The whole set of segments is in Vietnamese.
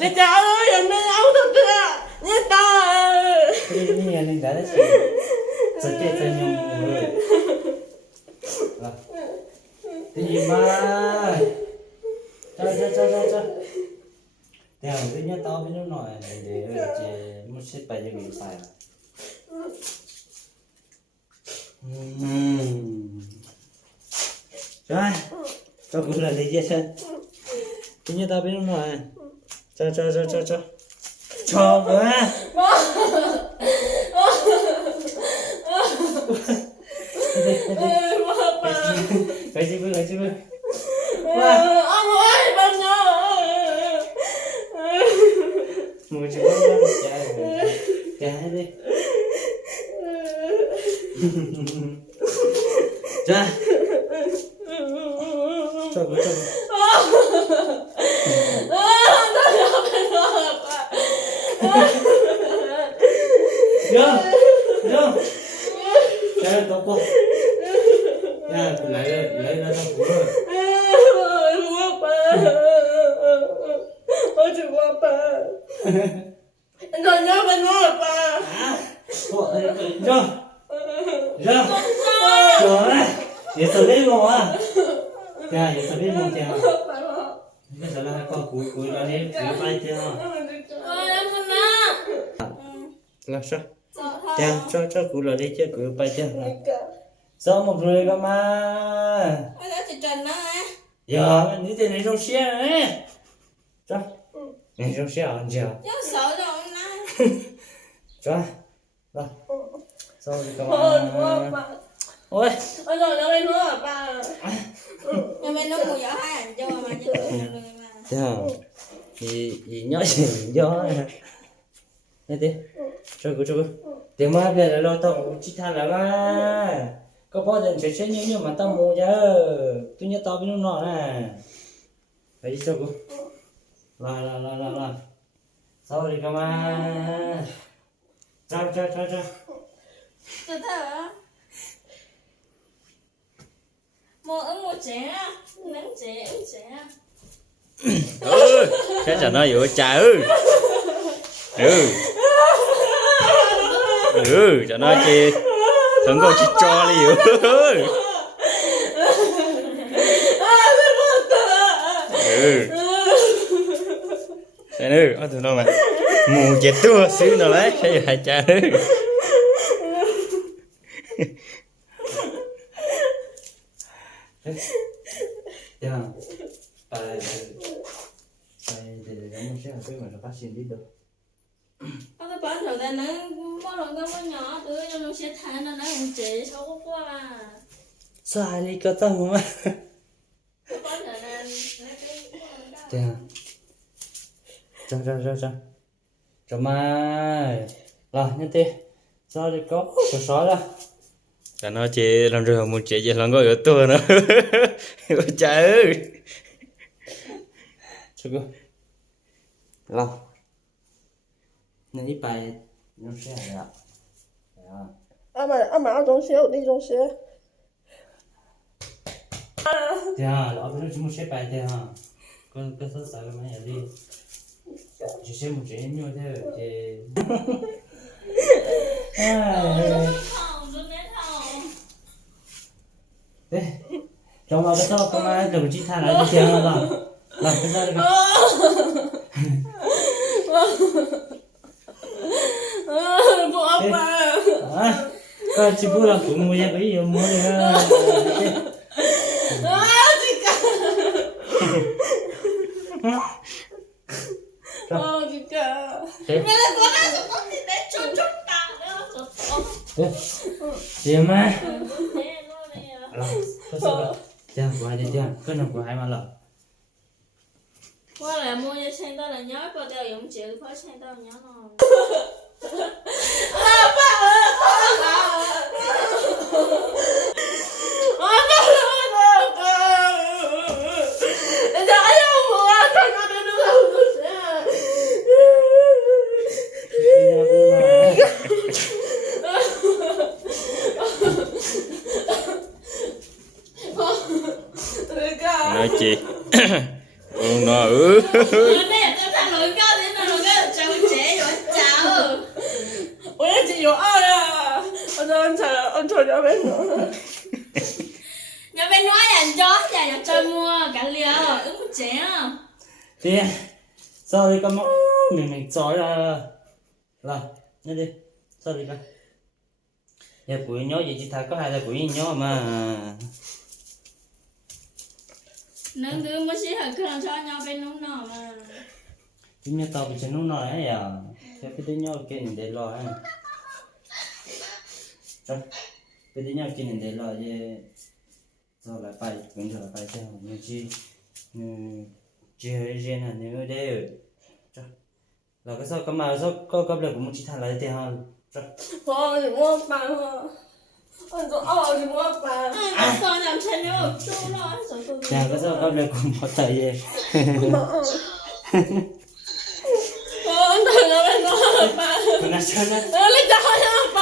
Để cha ơi, em đang áo thật kìa. Nhé ta. Cái gì nghe nên đã đấy sợ chết cho nhau rồi. Cái gì mà cho theo cái nhát to với nó nói để chế một xếp bài cho mình phải rồi cho cũng là lấy gì chân cái nhát to với nó nói cho quá cái gì vừa Ông ơi, bên nhau. một chữ con chạy đi ra cho vô chạy tao qua ya lấy ra tao cú rồi Ôi trời ơi, ba. Anh còn nhớ bên nó là ba. ra trời vậy sao đấy mà ya vậy sao đấy mà kìa bây giờ là con cúi ra đi cúi bay kìa Ôi, em không nào. là sao ya cho cúi ra đi chứ cúi bay kìa sao một người cơ mà Ôi, đó chị Trần đó hả? giờ như thế này trong xe này cho này trong xe ăn chưa Chứ sợ đâu hôm nay. cho rồi sao thì cơ Ôi, mà ôi ôi rồi nó bên nó là ba. Nhà bên nó mua giỏ hai ảnh cho mà chứ dạ gì nhớ gì nhớ này đi cho cô tiền mà về là lo tao chỉ than là mà có bao giờ sẽ như mà tao mua chứ tôi nhớ tao với nó nọ nè phải đi cho cô là sao đi cơ mà cho Từ thở mua ứng mua trẻ nắng trẻ ứng trẻ cái chả nói vậy cha ơi chả nói chi đừng có chỉ cho đi đây tụi nó mà mù chết tua xíu nào đấy cái hai cha ơi dạ tại để nó sẽ cái mà nó phát sinh đi được có cái bán rồi ta nó mua rồi nó nhỏ từ nó sẽ thay nó không chế xấu quá sai đi có tâm mà cái bán rồi là dạ cho mai rồi như thế sao đi có xóa ra cả nó chị làm rồi một chị làm gọi ở tôi nữa ôi trời ơi cho cô lâu này bài nó sẽ là Ông mà trong xe, đi trong xe. dạ nó bây giờ chúng sẽ bài thế ha con cái số sáu mấy giờ đi chỉ xem một chuyện như thế thì đấy trong đó cái sao con ai đồng chí than lại đi xem không làm cái sao được Cô ông ba. con chỉ muốn làm cũng mua cái gì mua đi Chị cả. Chị cả. mẹ là con ăn rồi con thì để cho chút ta nữa rồi gì mà thế nó này làm cái sao chàng của ai đi chàng cái nào của ai mà làm qua là mua cho sen tao là nhớ qua tao dùng chịu phải sen tao nhớ không chị nó ừ Bữa nay tôi thằng lỗi cao thế nào lỗi cao chồng chế rồi cháu. 我也只有二啊，我说俺吵架没有。 Nhà bên nói là chó nhà nhà chơi mua cả liều ứng chế à. đi sao đi con mình chói là nhớ đi sao đi con nhà cuối nhớ gì chị thấy có hai là cuối nhớ mà Nâng cứ mới xí hở cứ làm cho nhau bên nóng nọ mà. cái nhớ tao bị chân nó nói ấy à thế cái đứa nhớ kia nhìn để lo ấy rồi cái đứa nhớ kia nhìn để lo chứ rồi lại phải cũng rồi phải theo như chi chơi riêng là nếu đều rồi là cái sao cái mà sao có được cũng chỉ thành lại thì hơn rồi 我是我爸嘛，我说哦是我爸。 Con làm chân nhau chú nó rồi tôi. nhà cái sao có được cũng có thể gì 我吵架没有爸， mình nói sao đó 你找我爸。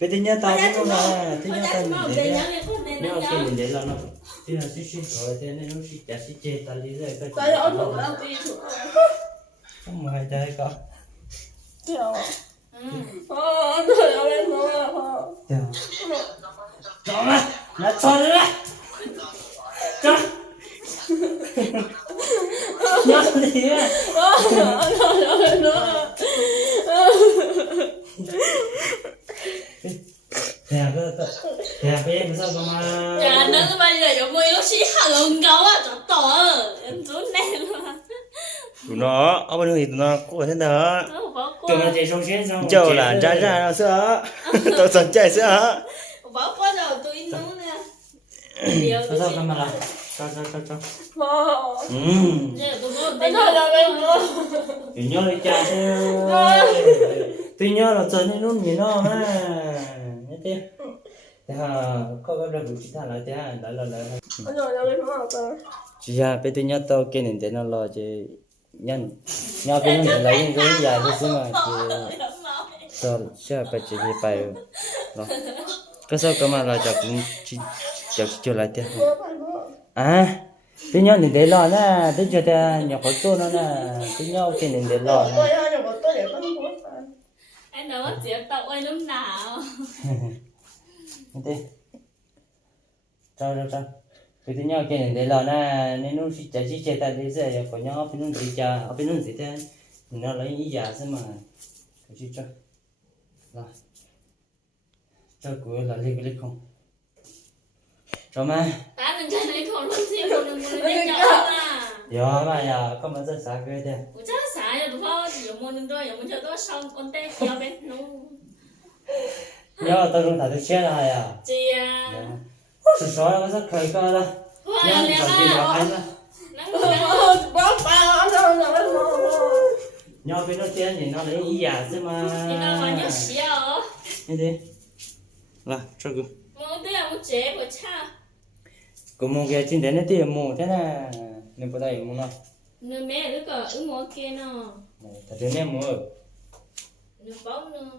cái thứ nhất tao cũng là thứ nhất tao Mà nhìn bên thấy nhau thì con nên nếu nó cái nhau. nhìn thấy là nó thì là xí rồi thế nên nó xí chả xí chê ta lý rồi cái 大家我吵架第一次。 không mà hay đây có 对啊。 Ừ. 哦，吵架没有啊。 cho mà nó cho nữa cho nhớ gì á 我吵架没有啊。 nhà cái em sao mà Dạ nó cứ bây giờ giống mùi lúc xí hả gồng gấu à cho tỏ em rút nè luôn. tụi nó ở bên thì tụi nó có thế đó Nó bỏ tụi nó qua. chạy sông xuyên xong chờ là ra nó sữa tôi sẵn chạy sữa Bỏ qua rồi tôi nấu nè. Điều sao tôi sao xin. cái mà là cho 哦。 Giờ tôi có 我 bên 吵架没 nhau. 有。 thì nhớ đi cha chứ tôi nhớ là chơi nên luôn nhìn nó mà nhớ chưa thế ha có được chỉ thằng lại thế ha lại 我吵架没有爸。 chỉ là bây giờ nhớ tao cái này để nó lo chứ nhân nhớ cái nó lấy những cái dài thế chứ mà chứ tao sẽ phải chỉ phải rồi cái sao cơ mà là chắc chưa lại thế 我爸说。 à tôi nhớ để lo nè tôi chưa thế nhỏ khó tôi nó nè tôi nhớ cái này để lo 我 nè 要是我多点帮我爸。 Anh đâu có chịu tao ơi lúc nào. thế cho tôi nhớ cái này để lo nè nên nó chỉ chơi ta để giờ có nhớ phải nó gì cha ở bên nó gì thế nó lấy ý giả xem mà cái gì cho rồi cho cuối là lấy không cho mà Ta đừng chơi lấy khổ luôn gì không đừng muốn lấy nhau mà. giờ mà giờ có mà rất xa cái thế Ủa chắc xả rồi đúng không? Chỉ muốn đừng đôi, muốn chơi tôi xong con tê kéo bên nó. nhớ tao không thấy tôi chết rồi à Chị à. sửa sói nó rất khởi cơ đó Hoa nhớ liền còn gì đó à. anh đó Nắng nắng. 我爸，我吵架没有。 nhớ bên nó chết thì nó lấy ý giả xem mà Thì nó mà nhớ xíu. như thế là cho cứ Muốn tôi là muốn chế của cha. có một cái trên đấy nó tiền mù thế là nên có đây mù nào Nơi mẹ đứa cờ ứng mua kia nó. thật đến em mù Đừng bóng nữa.